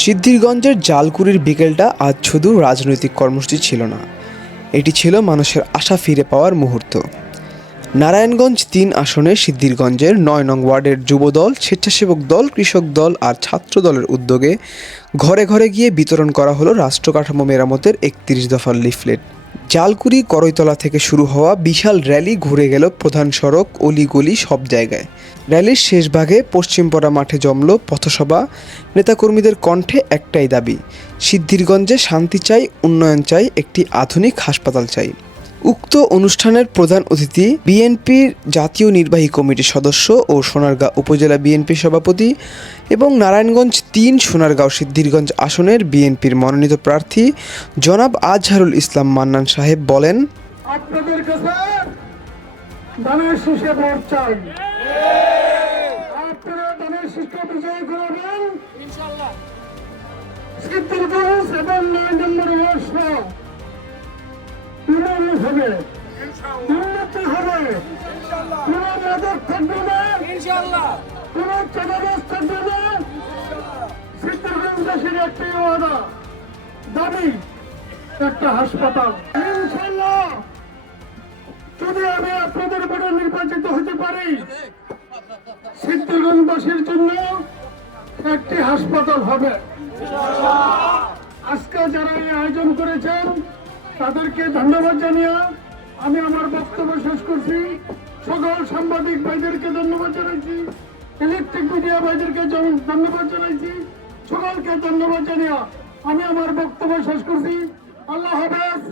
সিদ্ধিরগঞ্জের জালকুড়ির বিকেলটা আজ শুধু রাজনৈতিক কর্মসূচি ছিল না, এটি ছিল মানুষের আশা ফিরে পাওয়ার মুহূর্ত। নারায়ণগঞ্জ তিন আসনে সিদ্ধিরগঞ্জের নয় নং ওয়ার্ডের যুবদল, স্বেচ্ছাসেবক দল, কৃষক দল আর ছাত্র দলের উদ্যোগে ঘরে ঘরে গিয়ে বিতরণ করা হলো রাষ্ট্রকাঠামো মেরামতের একত্রিশ দফার লিফলেট। জালকুড়ি করইতলা থেকে শুরু হওয়া বিশাল র্যালি ঘুরে গেল প্রধান সড়ক, অলিগলি সব জায়গায়। র্যালির শেষ ভাগে পশ্চিমপাড়া মাঠে জমল পথসভা। নেতাকর্মীদের কণ্ঠে একটাই দাবি, সিদ্ধিরগঞ্জে শান্তি চাই, উন্নয়ন চাই, একটি আধুনিক হাসপাতাল চাই। উক্ত অনুষ্ঠানের প্রধান অতিথি বিএনপির জাতীয় নির্বাহী কমিটির সদস্য ও সোনারগাঁও উপজেলা বিএনপি সভাপতি এবং নারায়ণগঞ্জ তিন সোনারগাঁও সিদ্ধিরগঞ্জ আসনের বিএনপির মনোনীত প্রার্থী জনাব আজহারুল ইসলাম মান্নান সাহেব বলেন আপনাদের কাছে ধানের শীষে ভোট চাই। আপনারা ধানের শীষকে বিজয় করবেন সিদ্ধিরগঞ্জ এবং নয় নম্বর ওয়ার্ড উন্নয়ন হবে। উন্নতি হবে। কোন মাদক থাকবে না। কোন চাঁদাবাজ থাকবে না। সিদ্ধিরগঞ্জবাসীর একটাই ওয়াদা। দাবি একটা হাসপাতাল। ইনশাল্লাহ যদি আমি আপনাদের উপরে নির্বাচিত হতে পারি সিদ্ধিগঞ্জবাসীর জন্য একটি হাসপাতাল হবে। আজকে যারা এই আয়োজন করেছেন তাদেরকে ধন্যবাদ জানিয়ে আমি আমার বক্তব্য শেষ করছি। সকল সাংবাদিক ভাইদেরকে ধন্যবাদ জানাইছি। ইলেকট্রিক মিডিয়া ভাইদেরকে ধন্যবাদ জানাইছি। সকলকে ধন্যবাদ জানিয়ে আমি আমার বক্তব্য শেষ করছি। আল্লাহ হাফেজ।